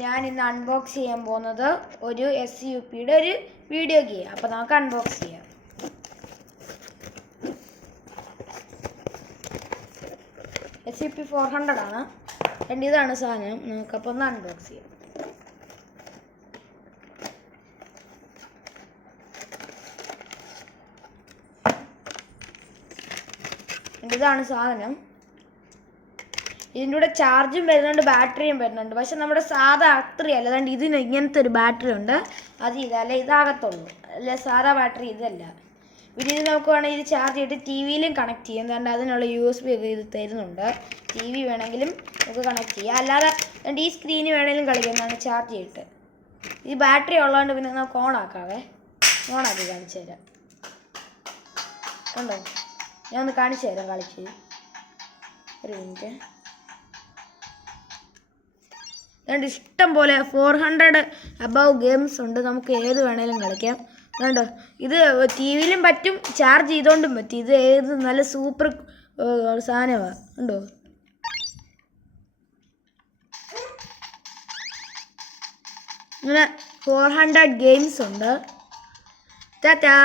ഞാൻ ഇന്ന് അൺബോക്സ് ചെയ്യാൻ പോകുന്നത് ഒരു SUPയുടെ ഒരു വീഡിയോ ഗെയിം. അപ്പോൾ നമുക്ക് അൺബോക്സ് ചെയ്യാം. SUP 400 ആണ്. ഇതാണ് സാധനം. നമുക്കപ്പോൾ ഒന്ന് അൺബോക്സ് ചെയ്യാം. ഇതാണ് സാധനം. ഇതിൻ്റെ കൂടെ ചാർജും വരുന്നുണ്ട്, ബാറ്ററിയും വരുന്നുണ്ട്. പക്ഷെ നമ്മുടെ സാധാ അത്രയല്ല. അതുകൊണ്ട് ഇതിന് ഇങ്ങനത്തെ ഒരു ബാറ്ററി ഉണ്ട്. അത് ഇതല്ല, ഇതാകത്തുള്ളൂ. അല്ല, സാധാ ബാറ്ററി ഇതല്ല. പിന്നെ ഇത് നമുക്ക് വേണമെങ്കിൽ ഇത് ചാർജ് ചെയ്തിട്ട് TV-യിലും കണക്ട് ചെയ്യാം. അതുകൊണ്ട് അതിനുള്ള USB ഒക്കെ ഇത് തരുന്നുണ്ട്. TV വേണമെങ്കിലും നമുക്ക് കണക്ട് ചെയ്യാം. അല്ലാതെ അതുകൊണ്ട് ഈ സ്ക്രീന് വേണമെങ്കിലും കളിക്കാം. എന്താണ് ചാർജ് ചെയ്തിട്ട്. ഈ ബാറ്ററി ഉള്ളതുകൊണ്ട് പിന്നെ നമുക്ക് ഓണാക്കാവേ. ഓണാക്കി കാണിച്ചു തരാം. കണ്ടോ, ഞാൻ ഒന്ന് കാണിച്ചു തരാം കളിച്ച്. ഒരു മിനിറ്റ്. അതുകൊണ്ട് ഇഷ്ടം പോലെ 400 അബവ് ഗെയിംസ് ഉണ്ട്. നമുക്ക് ഏത് വേണേലും കളിക്കാം. അതുകൊണ്ട് ഇത് TV-യിലും പറ്റും, ചാർജ് ചെയ്തുകൊണ്ടും പറ്റും. ഇത് ഏത് നല്ല സൂപ്പർ സാധനമാണ്. ഉണ്ടോ, ഇങ്ങനെ 400 ഗെയിംസ് ഉണ്ട്. ടാറ്റാ.